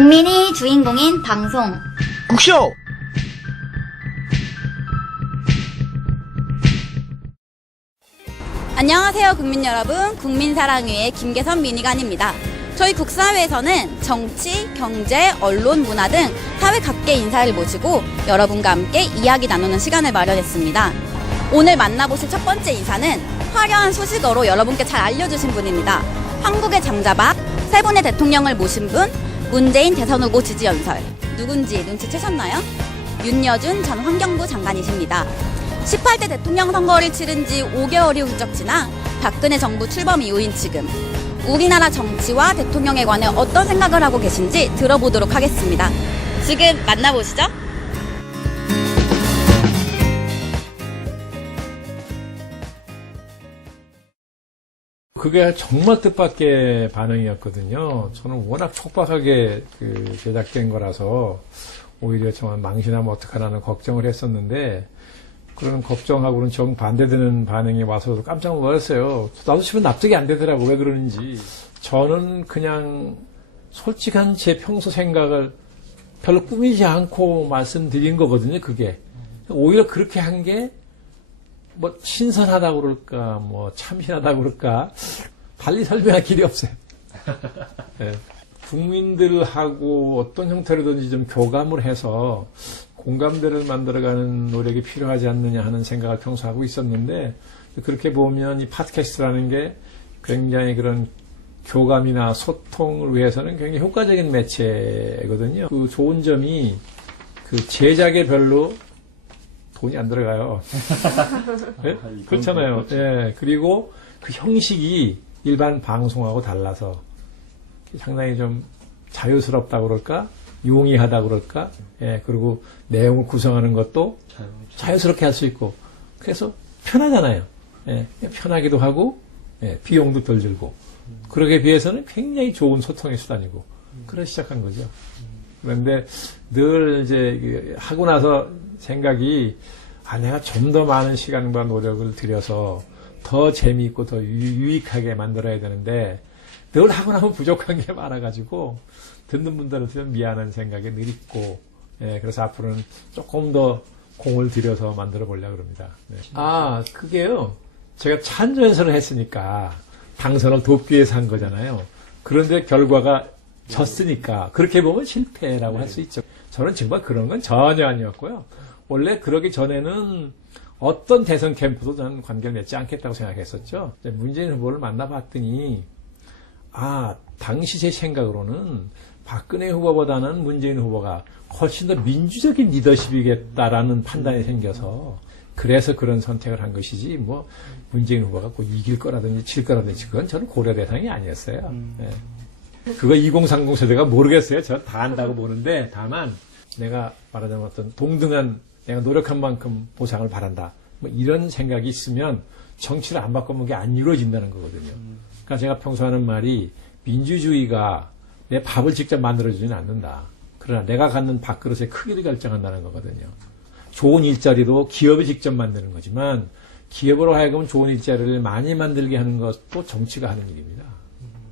국민이 주인공인 방송 국쇼! 안녕하세요 국민 여러분, 국민사랑위의 김계선 미니관입니다. 저희 국사회에서는 정치, 경제, 언론, 문화 등 사회 각계 인사를 모시고 여러분과 함께 이야기 나누는 시간을 마련했습니다. 오늘 만나보실 첫 번째 인사는 화려한 소식어로 여러분께 잘 알려주신 분입니다. 한국의 장자박, 세 분의 대통령을 모신 분, 문재인 대선 후보 지지 연설. 누군지 눈치채셨나요? 윤여준 전 환경부 장관이십니다. 18대 대통령 선거를 치른 지 5개월이 훌쩍 지나 박근혜 정부 출범 이후인 지금 우리나라 정치와 대통령에 관해 어떤 생각을 하고 계신지 들어보도록 하겠습니다. 지금 만나보시죠. 그게 정말 뜻밖의 반응이었거든요. 저는 워낙 촉박하게 제작된 거라서 오히려 정말 망신하면 어떡하라는 걱정을 했었는데 그런 걱정하고는 정반대되는 반응이 와서 깜짝 놀랐어요. 나도 지금 납득이 안 되더라고, 왜 그러는지. 저는 그냥 솔직한 제 평소 생각을 별로 꾸미지 않고 말씀드린 거거든요, 그게. 오히려 그렇게 한 게 뭐 신선하다고 그럴까, 뭐 참신하다고 그럴까, 달리 설명할 길이 없어요. 네. 국민들하고 어떤 형태로든지 좀 교감을 해서 공감대를 만들어가는 노력이 필요하지 않느냐 하는 생각을 평소 하고 있었는데, 그렇게 보면 이 팟캐스트라는 게 굉장히 그런 교감이나 소통을 위해서는 굉장히 효과적인 매체거든요. 그 좋은 점이 그 제작에 별로 돈이 안 들어가요. 네? 그렇잖아요. 예. 그리고 그 형식이 일반 방송하고 달라서 상당히 좀 자유스럽다고 그럴까? 용이하다고 그럴까? 예. 그리고 내용을 구성하는 것도 자유스럽게 할 수 있고. 그래서 편하잖아요. 예. 편하기도 하고, 예. 비용도 덜 들고. 그러기에 비해서는 굉장히 좋은 소통의 수단이고. 그래서 시작한 거죠. 그런데 늘 이제 하고 나서 생각이, 내가 좀 더 많은 시간과 노력을 들여서 더 재미있고 더 유익하게 만들어야 되는데 늘 하고 나면 부족한 게 많아가지고 듣는 분들한테는 미안한 생각이 늘 있고, 예, 그래서 앞으로는 조금 더 공을 들여서 만들어 보려고 합니다. 네. 그게요. 제가 찬조연설을 했으니까 당선을 돕기 위해서 한 거잖아요. 그런데 결과가 졌으니까 그렇게 보면 실패라고 할 수 있죠. 저는 정말 그런 건 전혀 아니었고요. 원래 그러기 전에는 어떤 대선 캠프도 저는 관계를 맺지 않겠다고 생각했었죠. 문재인 후보를 만나봤더니 당시 제 생각으로는 박근혜 후보보다는 문재인 후보가 훨씬 더 민주적인 리더십이겠다라는 판단이 생겨서 그래서 그런 선택을 한 것이지 뭐 문재인 후보가 꼭 이길 거라든지 질 거라든지 그건 저는 고려 대상이 아니었어요. 네. 그거 2030 세대가 모르겠어요. 저 다 안다고 보는데 다만 내가 말하자면 어떤 동등한 내가 노력한 만큼 보상을 바란다. 뭐 이런 생각이 있으면 정치를 안 바꾸면 게 안 이루어진다는 거거든요. 그러니까 제가 평소 하는 말이 민주주의가 내 밥을 직접 만들어주지는 않는다. 그러나 내가 갖는 밥그릇의 크기를 결정한다는 거거든요. 좋은 일자리도 기업이 직접 만드는 거지만 기업으로 하여금 좋은 일자리를 많이 만들게 하는 것도 정치가 하는 일입니다.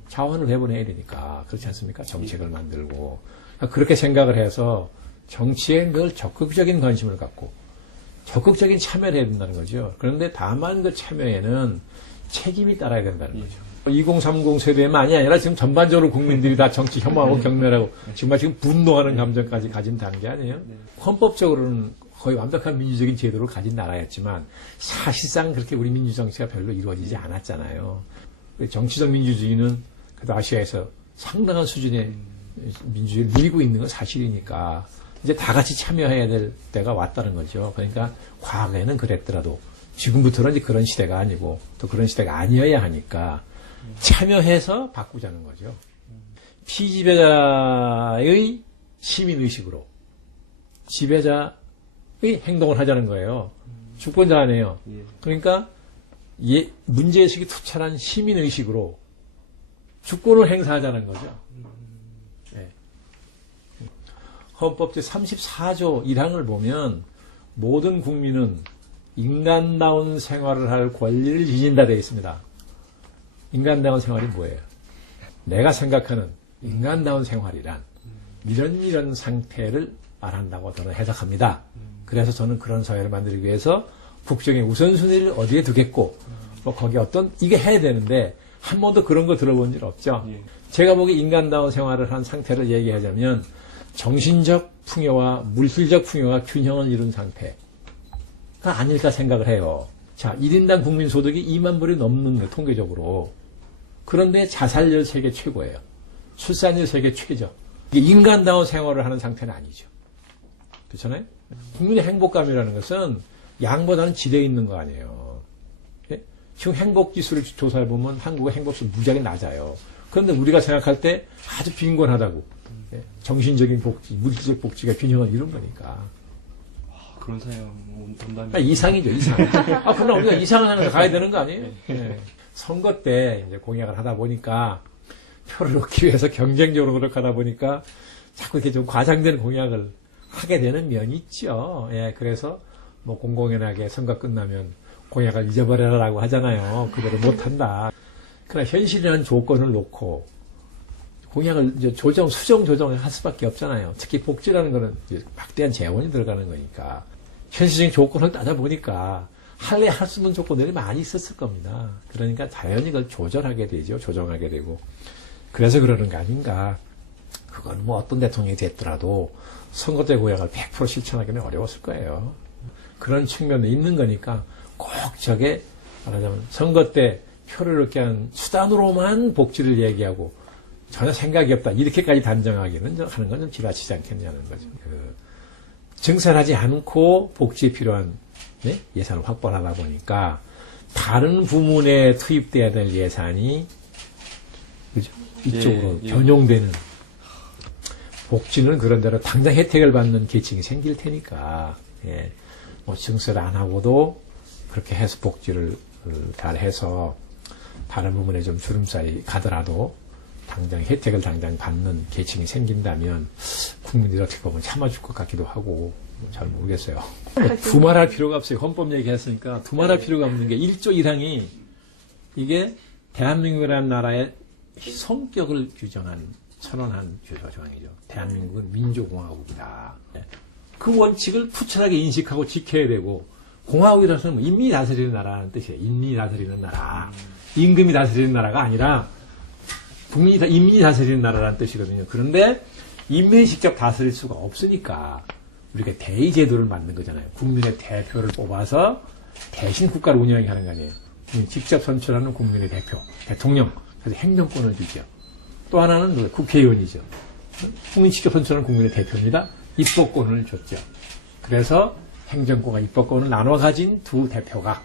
자원을 배분해야 되니까. 그렇지 않습니까? 정책을 만들고. 그러니까 그렇게 생각을 해서 정치에 늘 적극적인 관심을 갖고 적극적인 참여를 해야 된다는 거죠. 그런데 다만 그 참여에는 책임이 따라야 된다는 거죠. 2030 세대만이 아니라 지금 전반적으로 국민들이 다 정치 혐오하고 경멸하고 정말 지금 분노하는 감정까지 가진 단계 아니에요? 헌법적으로는 거의 완벽한 민주적인 제도를 가진 나라였지만 사실상 그렇게 우리 민주정치가 별로 이루어지지 않았잖아요. 정치적 민주주의는 그래도 아시아에서 상당한 수준의 민주주의를 누리고 있는 건 사실이니까 이제 다 같이 참여해야 될 때가 왔다는 거죠. 그러니까 과거에는 그랬더라도 지금부터는 이제 그런 시대가 아니고 또 그런 시대가 아니어야 하니까 참여해서 바꾸자는 거죠. 피지배자의 시민의식으로 지배자의 행동을 하자는 거예요. 주권자 아니에요. 그러니까 문제의식이 투철한 시민의식으로 주권을 행사하자는 거죠. 네. 헌법 제34조 1항을 보면 모든 국민은 인간다운 생활을 할 권리를 지닌다 되어 있습니다. 인간다운 생활이 뭐예요? 내가 생각하는 인간다운 생활이란 이런 상태를 말한다고 저는 해석합니다. 그래서 저는 그런 사회를 만들기 위해서 국정의 우선순위를 어디에 두겠고 뭐 거기 어떤 이게 해야 되는데 한 번도 그런 거 들어본 적 없죠. 예. 제가 보기 인간다운 생활을 한 상태를 얘기하자면 정신적 풍요와 물질적 풍요가 균형을 이룬 상태가 아닐까 생각을 해요. 자, 1인당 국민소득이 2만 불이 넘는 거예요, 통계적으로. 그런데 자살률 세계 최고예요. 출산율 세계 최저. 이게 인간다운 생활을 하는 상태는 아니죠. 그렇잖아요? 국민의 행복감이라는 것은 양보다는 지대에 있는 거 아니에요. 예? 지금 행복지수를 조사해보면 한국의 행복수 무지하게 낮아요. 그런데 우리가 생각할 때 아주 빈곤하다고. 예? 정신적인 복지, 물질적 복지가 균형을 이룬 거니까. 그런 사회가 온다면. 이상이죠, 이상. 그러나 우리가 이상을 하면서 가야 되는 거 아니에요? 예. 선거 때 이제 공약을 하다 보니까 표를 얻기 위해서 경쟁적으로 노력하다 보니까 자꾸 이렇게 좀 과장된 공약을 하게 되는 면이 있죠. 예, 그래서 뭐 공공연하게 선거 끝나면 공약을 잊어버려라라고 하잖아요. 그대로 못한다. 그러나 현실이라는 조건을 놓고 공약을 이제 수정 조정을 할 수밖에 없잖아요. 특히 복지라는 거는 이제 막대한 재원이 들어가는 거니까. 현실적인 조건을 따져보니까 할 수 있는 조건들이 많이 있었을 겁니다. 그러니까 자연히 그걸 조절하게 되죠. 조정하게 되고. 그래서 그러는 거 아닌가. 그건 뭐 어떤 대통령이 됐더라도 선거 때 공약을 100% 실천하기는 어려웠을 거예요. 그런 측면도 있는 거니까 꼭 저게 말하자면 선거 때 표를 얻게 한 수단으로만 복지를 얘기하고 전혀 생각이 없다. 이렇게까지 단정하기는 하는 건 좀 지나치지 않겠냐는 거죠. 증산하지 않고 복지에 필요한 예산을 확보하다 보니까 다른 부문에 투입돼야 될 예산이 그죠? 이쪽으로 변용되는 복지는 그런대로 당장 혜택을 받는 계층이 생길 테니까 뭐 증세를 안 하고도 그렇게 해서 복지를 잘 해서 다른 부분에 좀 주름살이 가더라도 당장 혜택을 당장 받는 계층이 생긴다면 국민들이 어떻게 보면 참아줄 것 같기도 하고 잘 모르겠어요. 두말할 필요가 없어요. 헌법 얘기했으니까 두말할 필요가 없는 게 1조 1항이 이게 대한민국이라는 나라의 성격을 규정한 선언한 조항이죠. 대한민국은 민주공화국이다. 그 원칙을 투철하게 인식하고 지켜야 되고 공화국이라서는 뭐 인민이 다스리는 나라라는 뜻이에요. 인민이 다스리는 나라. 임금이 다스리는 나라가 아니라 인민이 다스리는 나라라는 뜻이거든요. 그런데 인민이 직접 다스릴 수가 없으니까 우리가 대의제도를 만든 거잖아요. 국민의 대표를 뽑아서 대신 국가를 운영하게 하는 거 아니에요. 직접 선출하는 국민의 대표, 대통령, 그래서 행정권을 주죠. 또 하나는 국회의원이죠. 국민 직접 선출하는 국민의 대표입니다. 입법권을 줬죠. 그래서 행정권과 입법권을 나눠 가진 두 대표가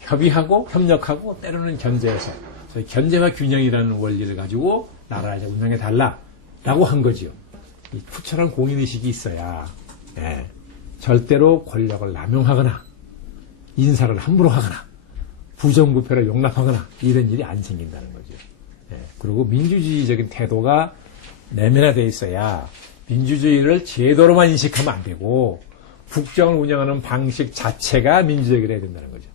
협의하고 협력하고 때로는 견제해서 견제와 균형이라는 원리를 가지고 나라를 운영해 달라라고 한 거지요. 이 투철한 공인의식이 있어야 절대로 권력을 남용하거나 인사를 함부로 하거나 부정부패를 용납하거나 이런 일이 안 생긴다는 거죠. 그리고 민주주의적인 태도가 내면화되어 있어야 민주주의를 제도로만 인식하면 안 되고 국정을 운영하는 방식 자체가 민주적이어야 된다는 거죠.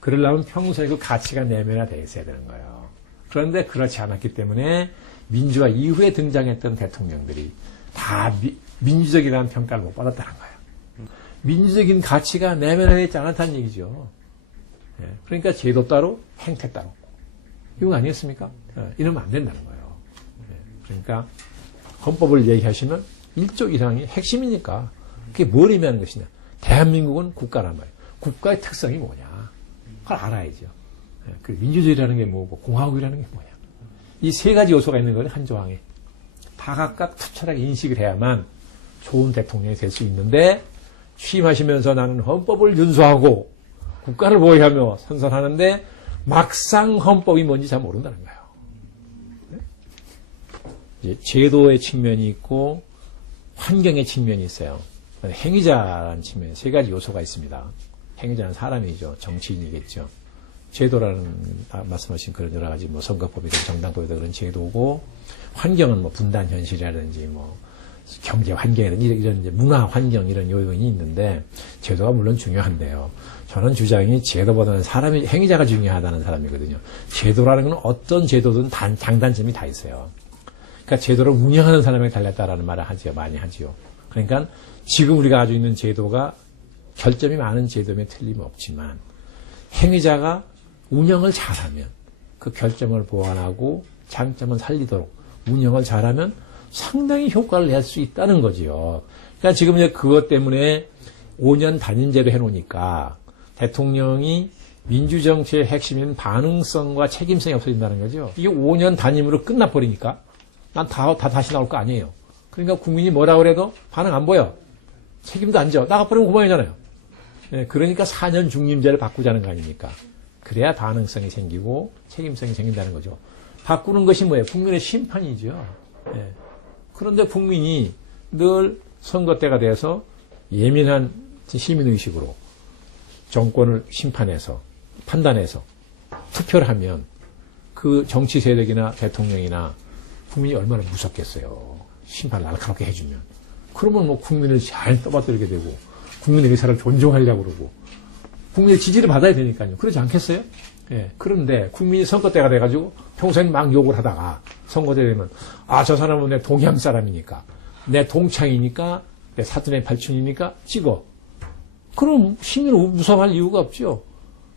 그러려면 평소에 그 가치가 내면화되어 있어야 되는 거예요. 그런데 그렇지 않았기 때문에 민주화 이후에 등장했던 대통령들이 다 민주적이라는 평가를 못 받았다는 거예요. 민주적인 가치가 내면화되어 있지 않았다는 얘기죠. 그러니까 제도 따로 행태 따로. 이거 아니었습니까? 이러면 안 된다는 거예요. 그러니까 헌법을 얘기하시면 1조 1항이 핵심이니까 그게 뭘 의미하는 것이냐. 대한민국은 국가란 말이에요. 국가의 특성이 뭐냐. 그걸 알아야죠. 그 민주주의라는 게 뭐고 공화국이라는 게 뭐냐. 이 세 가지 요소가 있는 거는 한 조항에. 다 각각 투철하게 인식을 해야만 좋은 대통령이 될 수 있는데 취임하시면서 나는 헌법을 준수하고 국가를 보호하며 선선하는데 막상 헌법이 뭔지 잘 모른다는 거예요. 이제 제도의 측면이 있고 환경의 측면이 있어요. 행위자라는 측면, 세 가지 요소가 있습니다. 행위자는 사람이죠. 정치인이겠죠. 제도라는 말씀하신 그런 여러 가지 뭐 선거법이든 정당법이든 그런 제도고 환경은 뭐 분단 현실이라든지 뭐 경제 환경이든 이런 이제 문화 환경 이런 요인이 있는데 제도가 물론 중요한데요. 저는 주장이 제도보다는 사람이 행위자가 중요하다는 사람이거든요. 제도라는 건 어떤 제도든 장단점이 다 있어요. 그러니까 제도를 운영하는 사람에게 달렸다라는 말을 하지요. 많이 하지요. 그러니까 지금 우리가 가지고 있는 제도가 결점이 많은 제도면 틀림없지만 행위자가 운영을 잘하면 그 결점을 보완하고 장점을 살리도록 운영을 잘하면 상당히 효과를 낼 수 있다는 거지요. 그러니까 지금 이제 그것 때문에 5년 단임제로 해놓으니까 대통령이 민주정치의 핵심인 반응성과 책임성이 없어진다는 거죠. 이게 5년 단임으로 끝나버리니까 난 다 다시 나올 거 아니에요. 그러니까 국민이 뭐라 그래도 반응 안 보여. 책임도 안 져. 나가버리면 그만이잖아요. 네, 그러니까 4년 중임제를 바꾸자는 거 아닙니까? 그래야 반응성이 생기고 책임성이 생긴다는 거죠. 바꾸는 것이 뭐예요? 국민의 심판이죠. 네. 그런데 국민이 늘 선거 때가 돼서 예민한 시민의식으로 정권을 심판해서 판단해서 투표를 하면 그 정치 세력이나 대통령이나 국민이 얼마나 무섭겠어요. 심판을 날카롭게 해주면. 그러면 뭐 국민을 잘 떠받들게 되고 국민의 의사를 존중하려고 그러고 국민의 지지를 받아야 되니까요. 그러지 않겠어요? 예. 그런데 국민이 선거 때가 돼가지고 평소엔 막 욕을 하다가 선거 때 되면 저 사람은 내 동양 사람이니까 내 동창이니까 내 사돈의 발촌이니까 찍어. 그럼 시민은 무서워할 이유가 없죠.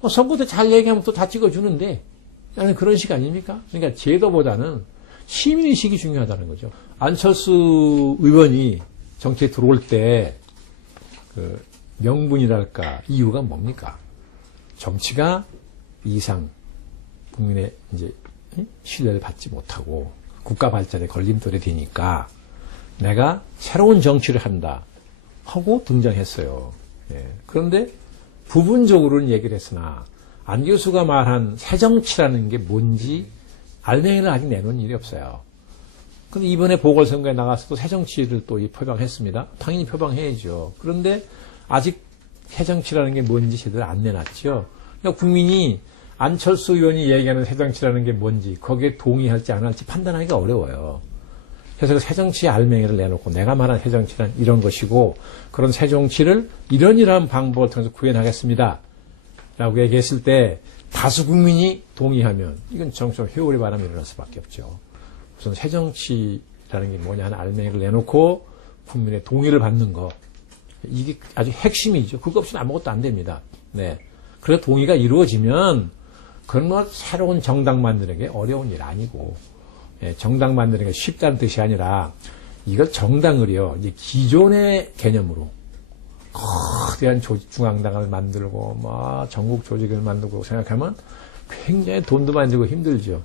선거 때 잘 얘기하면 또 다 찍어주는데 나는 그런 식 아닙니까? 그러니까 제도보다는 시민의식이 중요하다는 거죠. 안철수 의원이 정치에 들어올 때 그 명분이랄까 이유가 뭡니까? 정치가 이상 국민의 이제 신뢰를 받지 못하고 국가 발전에 걸림돌이 되니까 내가 새로운 정치를 한다 하고 등장했어요. 예. 그런데 부분적으로는 얘기를 했으나 안 교수가 말한 새정치라는 게 뭔지 알맹이를 아직 내놓은 일이 없어요. 근데 이번에 보궐선거에 나가서도 새정치를 또 표방했습니다. 당연히 표방해야죠. 그런데 아직 새정치라는 게 뭔지 제대로 안 내놨죠. 그러니까 국민이 안철수 의원이 얘기하는 새정치라는 게 뭔지 거기에 동의할지 안 할지 판단하기가 어려워요. 그래서 그 새정치의 알맹이를 내놓고 내가 말한 새정치란 이런 것이고 그런 새정치를 이러이러한 방법을 통해서 구현하겠습니다. 라고 얘기했을 때 다수 국민이 동의하면 이건 정치적 회오리 바람이 일어날 수밖에 없죠. 우선 새정치라는 게 뭐냐 하는 알맹이를 내놓고 국민의 동의를 받는 거. 이게 아주 핵심이죠. 그거 없이는 아무것도 안 됩니다. 네. 그래서 동의가 이루어지면 그런 뭐 새로운 정당 만드는 게 어려운 일 아니고 정당 만드는 게 쉽다는 뜻이 아니라 이걸 정당을요 이제 기존의 개념으로 거대한 중앙당을 만들고 막 전국 조직을 만들고 생각하면 굉장히 돈도 많이 들고 힘들죠.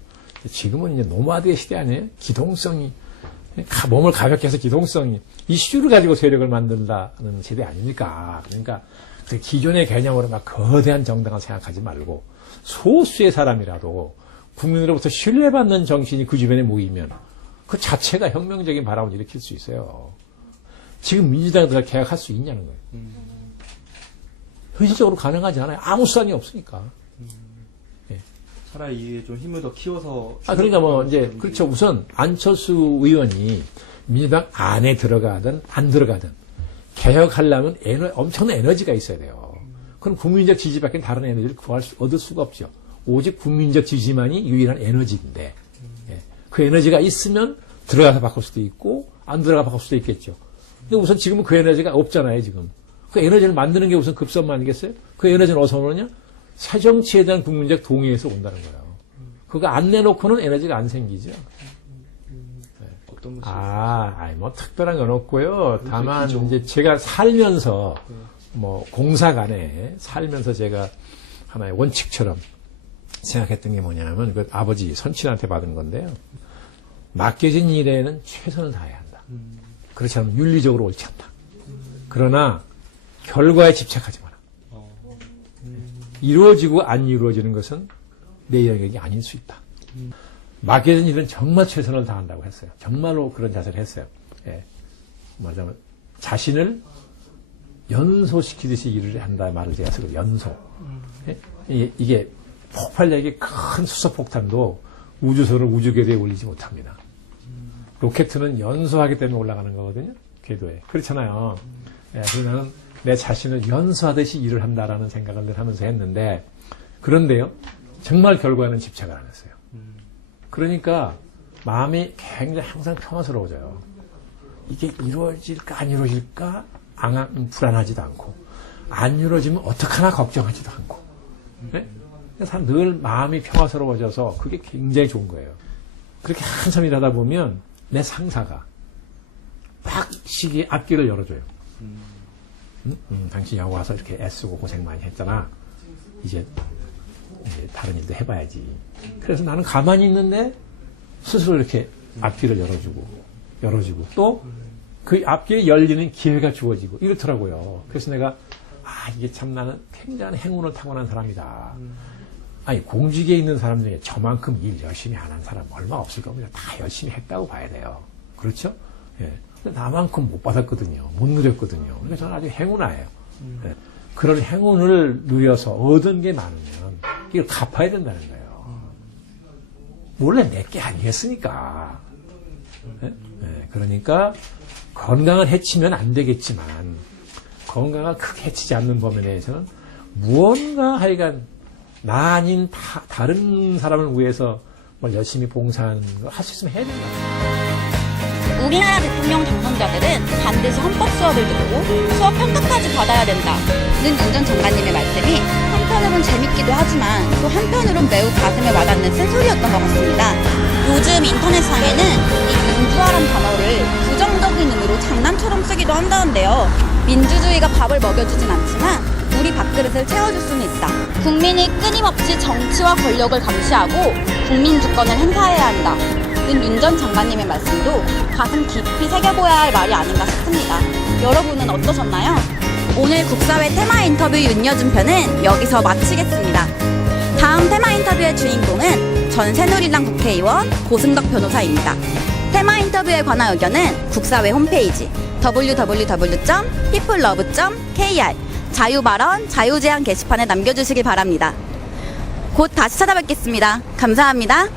지금은 이제 노마드의 시대 아니에요? 기동성이 몸을 가볍게 해서 기동성이 이슈를 가지고 세력을 만든다는 세대 아닙니까? 그러니까 그 기존의 개념으로 막 거대한 정당을 생각하지 말고 소수의 사람이라도 국민으로부터 신뢰받는 정신이 그 주변에 모이면 그 자체가 혁명적인 바람을 일으킬 수 있어요. 지금 민주당과 계약할 수 있냐는 거예요. 현실적으로 가능하지 않아요. 아무 수단이 없으니까. 예. 차라리 이게 좀 힘을 더 키워서. 그러니까 뭐 이제 그렇죠. 우선 안철수 의원이 민주당 안에 들어가든 안 들어가든 개혁하려면 엄청난 에너지가 있어야 돼요. 그럼 국민적 지지밖에 다른 에너지를 얻을 수가 없죠. 오직 국민적 지지만이 유일한 에너지인데 예. 그 에너지가 있으면 들어가서 바꿀 수도 있고 안 들어가 바꿀 수도 있겠죠. 근데 우선 지금은 그 에너지가 없잖아요. 지금 그 에너지를 만드는 게 우선 급선무 아니겠어요? 그 에너지는 어디서 오느냐? 새정치에 대한 국민적 동의에서 온다는 거예요. 그거 안 내놓고는 에너지가 안 생기죠. 어떤 것이 뭐 특별한 건 없고요. 다만 이제 제가 살면서 뭐 공사간에 살면서 제가 하나의 원칙처럼 생각했던 게 뭐냐면 그 아버지 선친한테 받은 건데요. 맡겨진 일에는 최선을 다해야 한다. 그렇지 않으면 윤리적으로 옳지 않다. 그러나 결과에 집착하지 마라. 이루어지고 안 이루어지는 것은 내 영역이 아닐 수 있다. 맡겨진 일은 정말 최선을 다한다고 했어요. 정말로 그런 자세를 했어요. 예. 말하자면 자신을 연소시키듯이 일을 한다 말을 제가 쓰고 연소. 예? 이게 폭발력이 큰 수소폭탄도 우주선을 우주궤도에 올리지 못합니다. 로켓은 연소하기 때문에 올라가는 거거든요. 궤도에. 그렇잖아요. 예, 그래서 나는 내 자신을 연소하듯이 일을 한다라는 생각을 늘 하면서 했는데 그런데요. 정말 결과는 집착을 안 했어요. 그러니까 마음이 굉장히 항상 평화스러워져요. 이게 이루어질까 안 이루어질까 불안하지도 않고 안 이루어지면 어떡하나 걱정하지도 않고 네? 그래서 늘 마음이 평화스러워져서 그게 굉장히 좋은 거예요. 그렇게 한참 일하다 보면 내 상사가 딱 시기 앞길을 열어줘요. 당신 여기 와서 이렇게 애쓰고 고생 많이 했잖아. 이제 다른 일도 해봐야지. 그래서 나는 가만히 있는데 스스로 이렇게 앞길을 열어주고 또 그 앞길이 열리는 기회가 주어지고 이렇더라고요. 그래서 내가 이게 참 나는 굉장한 행운을 타고난 사람이다. 아니 공직에 있는 사람 중에 저만큼 일 열심히 안 한 사람 얼마 없을 겁니다. 다 열심히 했다고 봐야 돼요. 그렇죠? 예. 근데 나만큼 못 받았거든요. 못 누렸거든요. 그래서 저는 아주 행운아예요. 예. 그런 행운을 누려서 얻은 게 많으면 이걸 갚아야 된다는 거예요. 원래 내게 아니겠습니까? 예? 예. 그러니까 건강을 해치면 안 되겠지만 건강을 크게 해치지 않는 범위 내에서는 무언가 하여간 나 아닌 다른 사람을 위해서 뭘 열심히 봉사하는 거 할 수 있으면 해야 된다. 우리나라 대통령 당선자들은 반드시 헌법 수업을 듣고 수업 평가까지 받아야 된다는 윤 전 장관님의 말씀이 한편으론 재밌기도 하지만 또 한편으론 매우 가슴에 와닿는 쓴소리였던 것 같습니다. 요즘 인터넷상에는 이 민주화란 단어를 부정적인 의미로 장난처럼 쓰기도 한다는데요. 민주주의가 밥을 먹여주진 않지만 우리 밥그릇을 채워줄 수는 있다. 국민이 끊임없이 정치와 권력을 감시하고 국민 주권을 행사해야 한다. 윤 전 장관님의 말씀도 가슴 깊이 새겨보아야 할 말이 아닌가 싶습니다. 여러분은 어떠셨나요? 오늘 국사회 테마 인터뷰 윤여준 편은 여기서 마치겠습니다. 다음 테마 인터뷰의 주인공은 전 새누리당 국회의원 고승덕 변호사입니다. 테마 인터뷰에 관한 의견은 국사회 홈페이지 www.peoplelove.kr 자유발언, 자유제안 게시판에 남겨주시기 바랍니다. 곧 다시 찾아뵙겠습니다. 감사합니다.